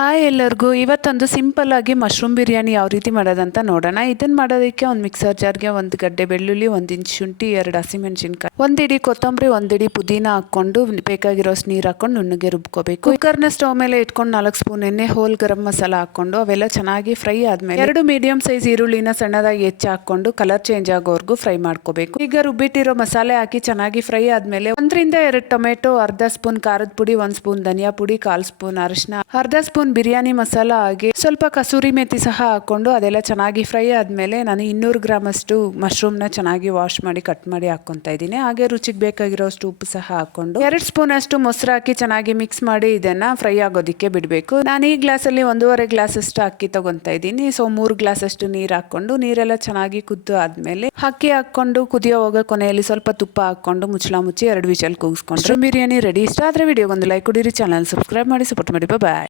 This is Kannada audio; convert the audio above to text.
ಹಾಯ್ ಎಲ್ಲರಿಗೂ ಇವತ್ತೊಂದು ಸಿಂಪಲ್ ಆಗಿ ಮಶ್ರೂಮ್ ಬಿರಿಯಾನಿ ಯಾವ ರೀತಿ ಮಾಡೋದಂತ ನೋಡೋಣ. ಇದನ್ನು ಮಾಡೋದಕ್ಕೆ ಒಂದು ಮಿಕ್ಸರ್ ಜಾರ್ಗೆ ಒಂದು ಗಡ್ಡೆ ಬೆಳ್ಳುಳ್ಳಿ, 1 ಇಂಚ್ ಶುಂಠಿ, 2 ಹಸಿಮೆಣಸಿನ್ಕಾಯಿ, 1 ಇಡಿ ಕೊತ್ತಂಬರಿ, 1 ಇಡಿ ಪುದೀನ ಹಾಕ್ಕೊಂಡು ಬೇಕಾಗಿರೋಷ್ಟು ನೀರು ಹಾಕೊಂಡು ನುಣ್ಣಗೆ ರುಬ್ಕೋಬೇಕು. ಕುಕ್ಕರ್ನ ಸ್ಟವ್ ಮೇಲೆ ಇಟ್ಕೊಂಡು 4 ಸ್ಪೂನ್ ಎಣ್ಣೆ, ಹೋಲ್ ಗರಂ ಮಸಾಲ ಹಾಕೊಂಡು ಅವೆಲ್ಲ ಚೆನ್ನಾಗಿ ಫ್ರೈ ಆದ್ಮೇಲೆ 2 ಮೀಡಿಯಂ ಸೈಜ್ ಈರುಳ್ಳಿನ ಸಣ್ಣದಾಗಿ ಹೆಚ್ಚಿ ಹಾಕೊಂಡು ಕಲರ್ ಚೇಂಜ್ ಆಗೋವರೆಗೂ ಫ್ರೈ ಮಾಡ್ಕೋಬೇಕು. ಈಗ ರುಬ್ಬಿಟ್ಟಿರೋ ಮಸಾಲೆ ಹಾಕಿ ಚೆನ್ನಾಗಿ ಫ್ರೈ ಆದ್ಮೇಲೆ 1 ರಿಂದ 2 ಟೊಮೆಟೊ, ಅರ್ಧ ಸ್ಪೂನ್ ಖಾರದ ಪುಡಿ, 1 ಸ್ಪೂನ್ ಧನಿಯಾ ಪುಡಿ, 1/4 ಸ್ಪೂನ್ ಅರಿಶಿನ, ಅರ್ಧ ಸ್ಪೂನ್ ಬಿರಿಯಾನಿ ಮಸಾಲ, ಹಾಗೆ ಸ್ವಲ್ಪ ಕಸೂರಿ ಮೇಥಿ ಸಹ ಹಾಕೊಂಡು ಅದೆಲ್ಲ ಚೆನ್ನಾಗಿ ಫ್ರೈ ಆದ್ಮೇಲೆ ನಾನು 200 ಗ್ರಾಮ್ ಅಷ್ಟು ಮಶ್ರೂಮ್ನ ಚೆನ್ನಾಗಿ ವಾಶ್ ಮಾಡಿ ಕಟ್ ಮಾಡಿ ಹಾಕೊತಾ ಇದ್ದೀನಿ. ಹಾಗೆ ರುಚಿಗೆ ಬೇಕಾಗಿರೋಷ್ಟು ಉಪ್ಪು ಸಹ ಹಾಕೊಂಡು 2 ಸ್ಪೂನ್ ಅಷ್ಟು ಮೊಸರು ಹಾಕಿ ಚೆನ್ನಾಗಿ ಮಿಕ್ಸ್ ಮಾಡಿ ಇದನ್ನ ಫ್ರೈ ಆಗೋದಿಕ್ಕೆ ಬಿಡಬೇಕು. ನಾನು ಈ ಗ್ಲಾಸಲ್ಲಿ 1.5 ಗ್ಲಾಸ್ ಅಷ್ಟು ಅಕ್ಕಿ ತಗೊಂತಾ ಇದ್ದೀನಿ. ಸೊ 3 ಗ್ಲಾಸ್ ಅಷ್ಟು ನೀರು ಹಾಕೊಂಡು ನೀರೆಲ್ಲ ಚೆನ್ನಾಗಿ ಕುದ್ದು ಆದ್ಮೇಲೆ ಅಕ್ಕಿ ಹಾಕೊಂಡು ಕುದಿಯೋ ಹೋಗೋ ಕೊನೆಯಲ್ಲಿ ಸ್ವಲ್ಪ ತುಪ್ಪ ಹಾಕೊಂಡು ಮುಚ್ಚಳ ಮುಚ್ಚಿ 2 ವಿಷಲ್ ಕೂಗಿಸ್ಕೊಂಡ್ರೆ ಬಿರಿಯಾನಿ ರೆಡಿ. ಇಷ್ಟ ಆದ್ರೆ ವಿಡಿಯೋಗೊಂದು ಲೈಕ್ ಕೊಡಿರಿ, ಚಾನಲ್ ಸಬ್ಸ್ಕ್ರೈಬ್ ಮಾಡಿ ಸಪೋರ್ಟ್ ಮಾಡಿ. ಬಾಯ್.